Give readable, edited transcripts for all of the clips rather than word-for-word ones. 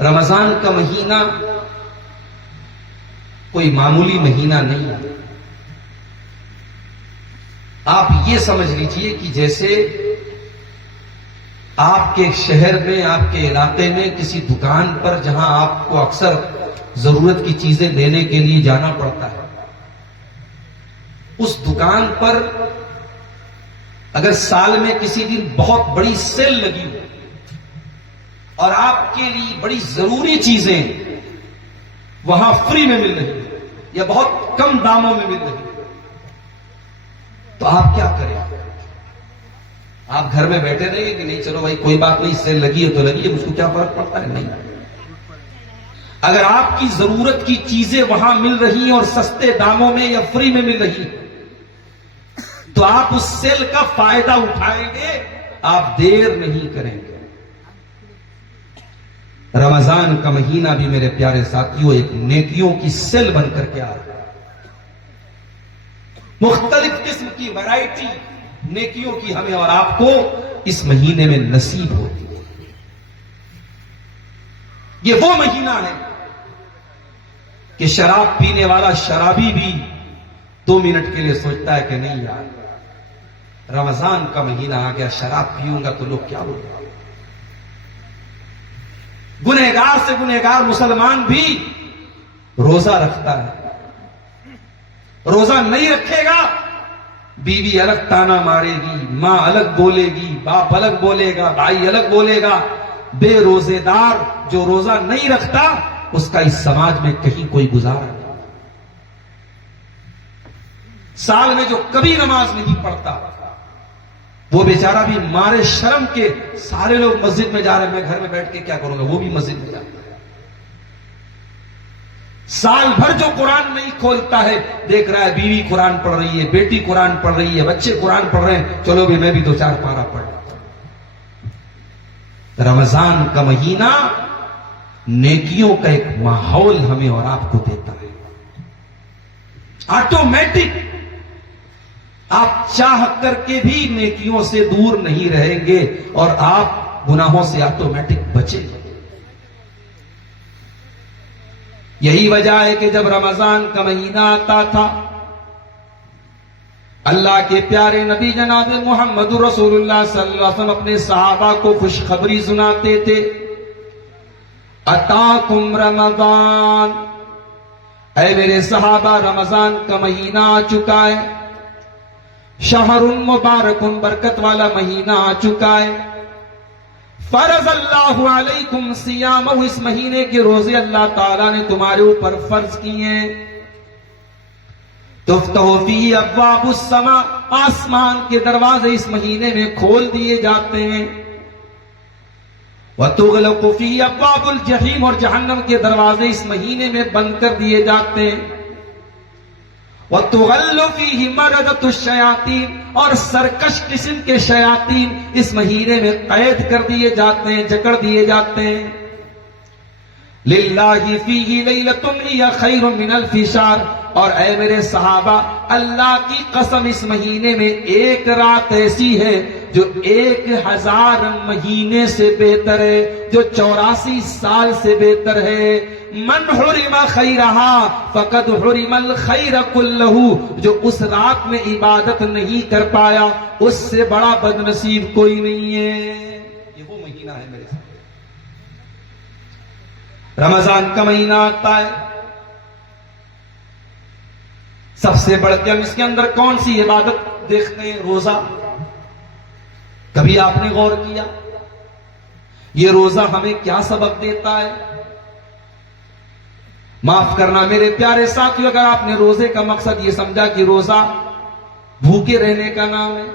रमजान का महीना कोई मामूली महीना नहीं है। आप ये समझ लीजिए कि जैसे आपके शहर में, आपके इलाके में किसी दुकान पर जहां आपको अक्सर जरूरत की चीजें लेने के लिए जाना पड़ता है, उस दुकान पर अगर साल में किसी दिन बहुत बड़ी सेल लगी हो और आपके लिए बड़ी जरूरी चीजें वहां फ्री में मिल रही है या बहुत कम दामों में मिल रही है, तो आप क्या करें? आप घर में बैठे रहेंगे कि नहीं चलो भाई कोई बात नहीं, सेल लगी है तो लगी है, मुझको क्या फर्क पड़ता है? नहीं। अगर आपकी जरूरत की चीजें वहां मिल रही हैं और सस्ते दामों में या फ्री में मिल रही हैं, तो आप उस सेल का फायदा उठाएंगे, आप देर नहीं करेंगे। रमजान का महीना भी मेरे प्यारे साथियों एक नेकियों की सेल बनकर के आ रहा है। मुख्तलिफ किस्म की वैरायटी नेकियों की हमें और आपको इस महीने में नसीब होती है। ये वो महीना है कि शराब पीने वाला शराबी भी 2 मिनट के लिए सोचता है कि नहीं यार, रमजान का महीना आ गया, शराब पीऊंगा तो लोग क्या बोलेंगे। गुनहगार से गुनहगार मुसलमान भी रोजा रखता है, रोजा नहीं रखेगा, बीवी अलग ताना मारेगी, मां अलग बोलेगी, बाप अलग बोलेगा, भाई अलग बोलेगा। बेरोजेदार जो रोजा नहीं रखता उसका इस समाज में कहीं कोई गुजारा नहीं। साल में जो कभी नमाज नहीं पढ़ता वो बेचारा भी मारे शर्म के, सारे लोग मस्जिद में जा रहे हैं, मैं घर में बैठ के क्या करूंगा, वो भी मस्जिद में जाता है। साल भर जो कुरान नहीं खोलता है, देख रहा है बीवी कुरान पढ़ रही है, बेटी कुरान पढ़ रही है, बच्चे कुरान पढ़ रहे हैं, चलो भी मैं भी 2-4 पारा पढ़ लेता हूं। रमजान का महीना नेकियों का एक माहौल हमें और आपको देता है। ऑटोमेटिक आप चाह करके भी नेकियों से दूर नहीं रहेंगे और आप गुनाहों से ऑटोमेटिक बचेंगे। यही वजह है कि जब रमजान का महीना आता था, अल्लाह के प्यारे नबी जनाब मोहम्मद रसूलुल्लाह सल्लल्लाहु अलैहि वसल्लम अपने सहाबा को खुशखबरी सुनाते थे, अताकुम रमजान, ऐ मेरे सहाबा रमजान का महीना आ चुका है, शहरुन मुबारकुन, बरकत वाला महीना आ चुका है, फरज अल्लाहु अलैकुम सियामहु, इस महीने के रोजे अल्लाह ताला ने तुम्हारे ऊपर फर्ज किए हैं। तुफ्तहु फीही अब्वाबुस समा, आसमान के दरवाजे इस महीने में खोल दिए जाते हैं। वतुगलक़ु फीही अब्वाबुल जहीम, और जहन्नम के दरवाजे इस महीने में बंद कर दिए जाते हैं। वतुगल्लु फीही मरदतुश शयातीन, और सरकश किस्म के शयातीन इस महीने में कैद कर दिए जाते हैं, जकड़ दिए जाते हैं। लिल्लाहि फीही लैलतुन हिया खैरुम मिन अल्फि शहर, और ऐ मेरे सहाबा अल्लाह की कसम इस महीने में एक रात ऐसी है जो 1000 महीने से बेहतर है, जो 84 साल से बेहतर है। मन हुरिमा खैरहा फकद हुरिमल खैर कुल्लहू, जो उस रात में इबादत नहीं कर पाया उससे बड़ा बदनसीब कोई नहीं है। ये वो महीना है मेरे साथ, रमजान का महीना आता है। सबसे बढ़ के हम इसके अंदर कौन सी इबादत देखते हैं? रोजा। कभी आपने गौर किया ये रोजा हमें क्या सबक देता है? माफ करना मेरे प्यारे साथियों, अगर आपने रोजे का मकसद ये समझा कि रोजा भूखे रहने का नाम है,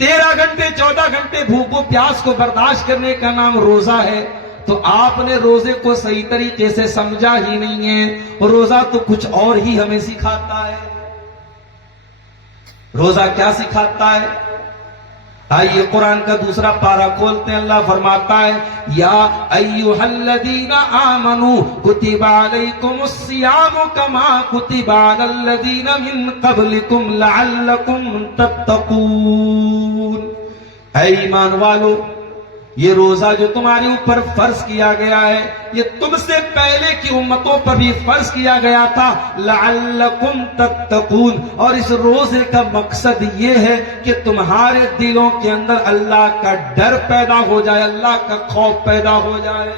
13 घंटे 14 घंटे भूखों प्यास को बर्दाश्त करने का नाम रोजा है, तो आपने रोजे को सही तरीके से समझा ही नहीं है। रोजा तो कुछ और ही हमें सिखाता है। रोजा क्या सिखाता है? आइए कुरान का दूसरा पारा खोलते हैं। अल्लाह फरमाता है, या अय्युहल्लज़ीना आमनू कुतिबा अलैकुमुस सियामु कमा कुतिबा अलल्लज़ीना मिन क़ब्लिकुम लअल्लकुम तत्तक़ून। ऐ ईमान वालो, ये रोजा जो तुम्हारे ऊपर फर्ज किया गया है, ये तुमसे पहले की उम्मतों पर भी फर्ज किया गया था, लअल्लकुम तत्तकून। और इस रोजे का मकसद ये है कि तुम्हारे दिलों के अंदर अल्लाह का डर पैदा हो जाए, अल्लाह का खौफ पैदा हो जाए।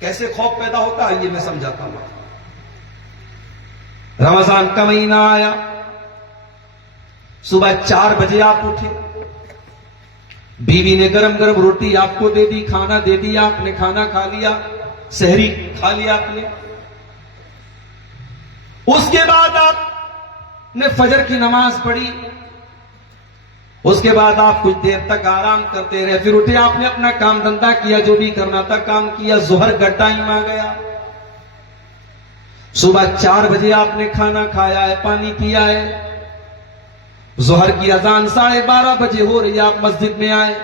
कैसे खौफ पैदा होता है ये मैं समझाता हूं। रमजान का महीना आया, सुबह 4 बजे आप उठे, बीवी ने गरम गरम रोटी आपको दे दी, खाना दे दिया, आपने खाना खा लिया, सहरी खा लिया आपने। उसके बाद आपने फजर की नमाज पढ़ी, उसके बाद आप कुछ देर तक आराम करते रहे, फिर उठे, आपने अपना काम धंधा किया, जो भी करना था काम किया, जोहर का टाइम आ गया। सुबह 4 बजे आपने खाना खाया है, पानी पिया है, जोहर की अजान 12:30 बजे हो रही है, आप मस्जिद में आए,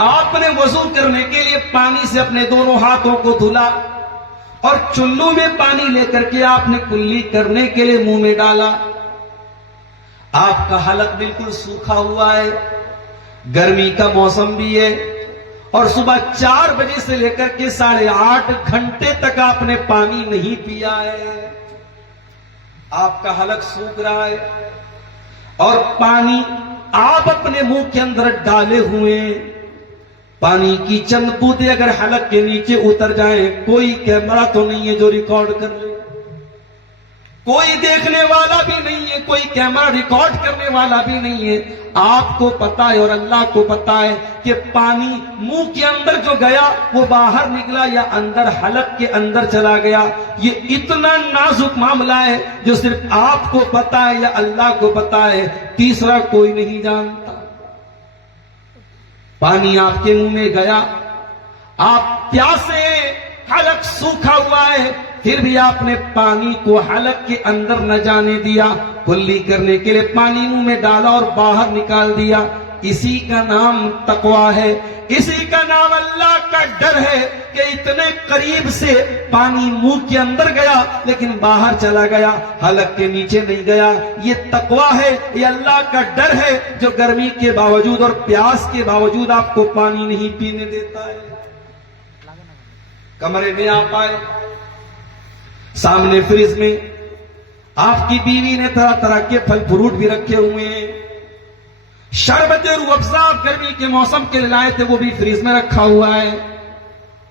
आपने वजू करने के लिए पानी से अपने दोनों हाथों को धुला और चुल्लू में पानी लेकर के आपने कुल्ली करने के लिए मुंह में डाला। आपका हलक बिल्कुल सूखा हुआ है, गर्मी का मौसम भी है, और सुबह 4 बजे से लेकर के 8.5 घंटे तक आपने पानी नहीं पिया है। आपका हलक सूख रहा है और पानी आप अपने मुंह के अंदर डाले हुए, पानी की चंद बूंदें अगर हलक के नीचे उतर जाएं, कोई कैमरा तो नहीं है जो रिकॉर्ड कर ले, कोई देखने वाला भी नहीं है, कोई कैमरा रिकॉर्ड करने वाला भी नहीं है। आपको पता है और अल्लाह को पता है कि पानी मुंह के अंदर जो गया वो बाहर निकला या अंदर हलक के अंदर चला गया। ये इतना नाजुक मामला है जो सिर्फ आपको पता है या अल्लाह को पता है, तीसरा कोई नहीं जानता। पानी आपके मुंह में गया, आप प्यासे, हलक सूखा हुआ है, फिर भी आपने पानी को हलक के अंदर न जाने दिया, कुल्ली करने के लिए पानी मुंह में डाला और बाहर निकाल दिया। इसी का नाम तकवा है, इसी का नाम अल्लाह का डर है कि इतने करीब से पानी मुंह के अंदर गया लेकिन बाहर चला गया, हलक के नीचे नहीं गया। ये तकवा है, ये अल्लाह का डर है जो गर्मी के बावजूद और प्यास के बावजूद आपको पानी नहीं पीने देता है। कमरे में आप आए, सामने फ्रिज में आपकी बीवी ने तरह तरह के फल फ्रूट भी रखे हुए हैं, शरबत रूह अफ़ज़ा गर्मी के मौसम के लिए लाए थे, वो भी फ्रिज में रखा हुआ है।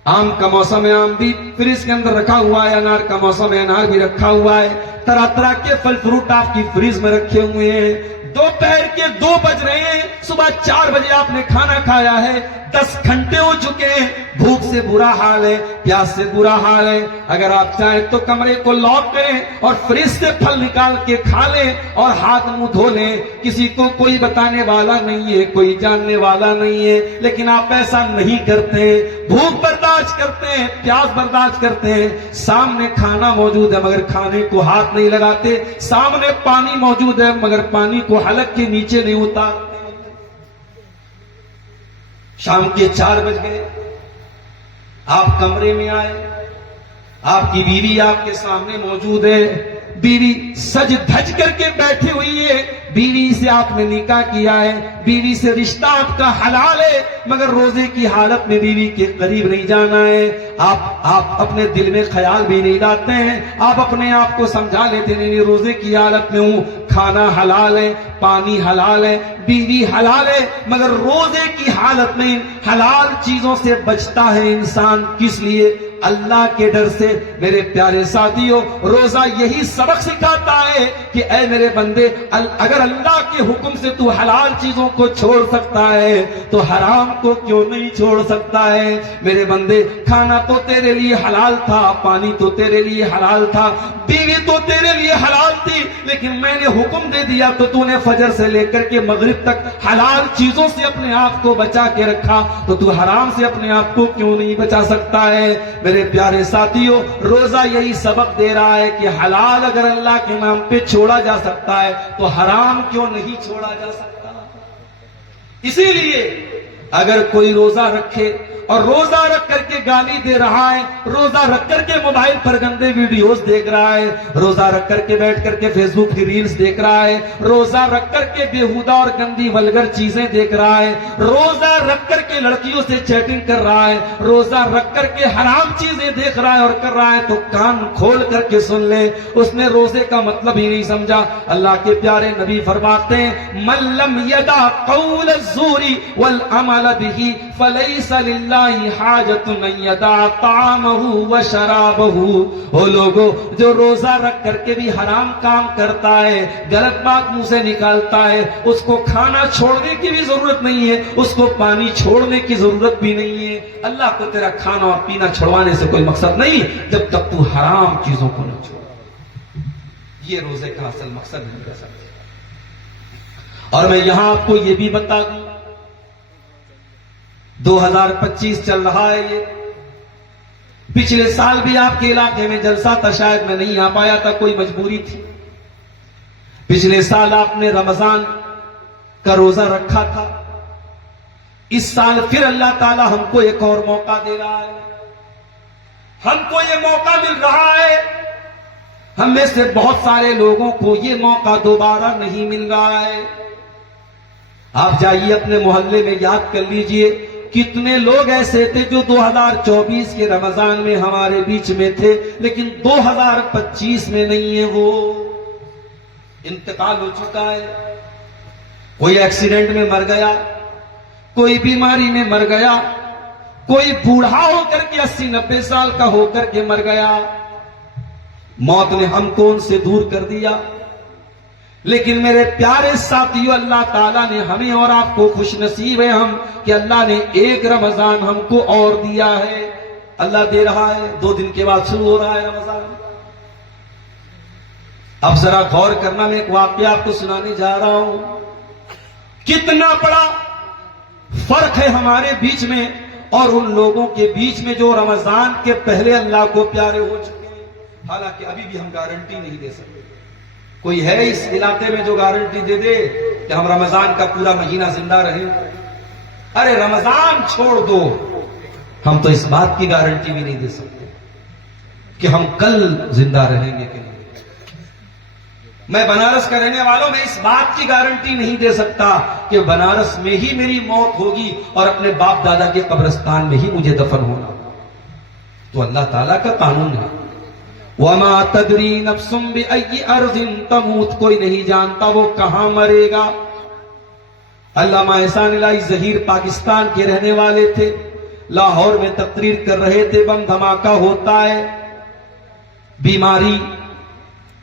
आम का मौसम है, आम भी फ्रिज के अंदर रखा हुआ है, अनार का मौसम है, अनार भी रखा हुआ है। तरह तरह के फल फ्रूट आपकी फ्रिज में रखे हुए हैं। दोपहर के 2 बज रहे हैं, सुबह 4 बजे आपने खाना खाया है, 10 घंटे हो चुके हैं, भूख से बुरा हाल है, प्यास से बुरा हाल है। अगर आप चाहें तो कमरे को लॉक करें और फ्रिज से फल निकाल के खा लें और हाथ मुंह धो लें, किसी को कोई बताने वाला नहीं है, कोई जानने वाला नहीं है, लेकिन आप ऐसा नहीं करते। भूख बर्दाश्त करते हैं, प्यास बर्दाश्त करते हैं, सामने खाना मौजूद है मगर खाने को हाथ नहीं लगाते, सामने पानी मौजूद है मगर पानी को हलक के नीचे नहीं उतारते। शाम के 4 बज गए, आप कमरे में आए, आपकी बीवी आपके सामने मौजूद है, बीवी सज धज करके बैठी हुई है, बीवी से आपने निकाह किया है, बीवी से रिश्ता आपका हलाल है, मगर रोजे की हालत में बीवी के करीब नहीं जाना है। आप अपने दिल में ख्याल भी नहीं लाते हैं, आप अपने आप को समझा लेते नहीं, रोजे की हालत में हूं, खाना हलाल है, पानी हलाल है, बीवी हलाल है, मगर रोजे की हालत में हलाल चीजों से बचता है इंसान। किस लिए? अल्लाह के डर से। मेरे प्यारे साथियों, रोजा यही सबक सिखाता है कि ऐ मेरे बंदे, अगर अल्लाह के हुक्म से तू हलाल चीजों को छोड़ सकता है तो हराम को क्यों नहीं छोड़ सकता है? मेरे बंदे, खाना तो तेरे लिए हलाल था, पानी तो तेरे लिए हलाल था, बीवी तो तेरे लिए हलाल थी, लेकिन मैंने हुक्म दे दिया तो तूने फजर से लेकर के मगरिब तक हलाल चीजों से अपने आप को बचा के रखा, तो तू हराम से अपने आप को क्यों नहीं बचा सकता है? मेरे प्यारे साथियों, रोजा यही सबक दे रहा है कि हलाल अगर अल्लाह के नाम पे छोड़ा जा सकता है तो हराम क्यों नहीं छोड़ा जा सकता। इसीलिए अगर कोई रोजा रखे और रोजा रख करके गाली दे रहा है, रोजा रख करके मोबाइल पर गंदे वीडियोस देख रहा है, रोजा रख करके बैठ करके फेसबुक की रील्स देख रहा है, रोजा रख करके बेहुदा और गंदी वल्गर चीजें देख रहा है, रोजा रख करके लड़कियों से चैटिंग कर रहा है, रोजा रख करके हराम चीजें देख रहा है और कर रहा है, तो कान खोल करके सुन ले, उसने रोजे का मतलब ही नहीं समझा। अल्लाह के प्यारे नबी फरमाते हैं, मल्लम यदा कौल ज़ूरी वल अमल बिही फलैसा लिल्लाहि हाजतुन यदा तामहु व शराबहु। ओ लोगो, जो रोजा रख करके भी हराम काम करता है, गलत बात मुंह से निकालता है, उसको खाना छोड़ने की भी जरूरत नहीं है, उसको पानी छोड़ने की जरूरत भी नहीं है। अल्लाह को तेरा खाना और पीना छुड़वाने से कोई मकसद नहीं, जब तक तू हराम चीजों को न छोड़। ये रोजे का असल मकसद नहीं कर सकते। और मैं यहां आपको यह भी बता दूं, 2025 चल रहा है, ये पिछले साल भी आपके इलाके में जलसा था, शायद मैं नहीं आ पाया था, कोई मजबूरी थी। पिछले साल आपने रमजान का रोजा रखा था, इस साल फिर अल्लाह ताला हमको एक और मौका दे रहा है, हमको ये मौका मिल रहा है। हम में से बहुत सारे लोगों को ये मौका दोबारा नहीं मिल रहा है। आप जाइए अपने मोहल्ले में, याद कर लीजिए कितने लोग ऐसे थे जो 2024 के रमजान में हमारे बीच में थे, लेकिन 2025 में नहीं है, वो इंतकाल हो चुका है। कोई एक्सीडेंट में मर गया, कोई बीमारी में मर गया, कोई बूढ़ा होकर के 80-90 साल का होकर के मर गया। मौत ने हमको उनसे दूर कर दिया। लेकिन मेरे प्यारे साथियों, अल्लाह ताला ने हमें और आपको खुश नसीब है हम कि अल्लाह ने एक रमजान हमको और दिया है। अल्लाह दे रहा है, 2 दिन के बाद शुरू हो रहा है रमजान। अब जरा गौर करना, मैं एक वाकया आपको सुनाने जा रहा हूं। कितना बड़ा फर्क है हमारे बीच में और उन लोगों के बीच में जो रमजान के पहले अल्लाह को प्यारे हो चुके हैं। हालांकि अभी भी हम गारंटी नहीं दे सकते। कोई है इस इलाके में जो गारंटी दे दे कि हम रमजान का पूरा महीना जिंदा रहें? अरे रमजान छोड़ दो, हम तो इस बात की गारंटी भी नहीं दे सकते कि हम कल जिंदा रहेंगे कि नहीं। मैं बनारस का रहने वालों में इस बात की गारंटी नहीं दे सकता कि बनारस में ही मेरी मौत होगी और अपने बाप दादा के कब्रिस्तान में ही मुझे दफन होना। तो अल्लाह ताला का कानून है, वमा तदरी नफ्सुम बिअय्यि अर्ज़िन तमूत, कोई नहीं जानता वो कहां मरेगा। अल्लामा एहसान इलाही ज़हीर पाकिस्तान के रहने वाले थे, लाहौर में तकरीर कर रहे थे। बम धमाका होता है, बीमारी,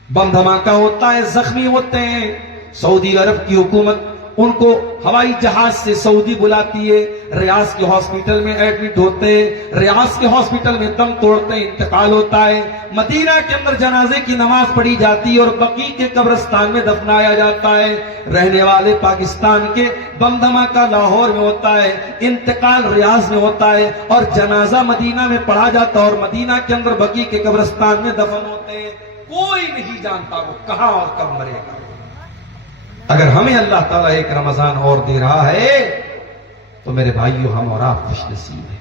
बम धमाका होता है, जख्मी होते हैं। सऊदी अरब की हुकूमत उनको हवाई जहाज से सऊदी बुलाती है, रियाज के हॉस्पिटल में एडमिट होते हैं, रियाज के हॉस्पिटल में दम तोड़ते हैं, इंतकाल होता है। मदीना के अंदर जनाजे की नमाज पढ़ी जाती है और बकी के कब्रिस्तान में दफनाया जाता है। रहने वाले पाकिस्तान के, बम धमाका लाहौर में होता है, इंतकाल रियाज में होता है और जनाजा मदीना में पढ़ा जाता है और मदीना के अंदर बकी के कब्रिस्तान में दफन होते हैं। कोई नहीं जानता वो कहां और कब मरेगा। अगर हमें अल्लाह ताला एक रमजान और दे रहा है तो मेरे भाइयों, हम और आप खुशनसीब हैं।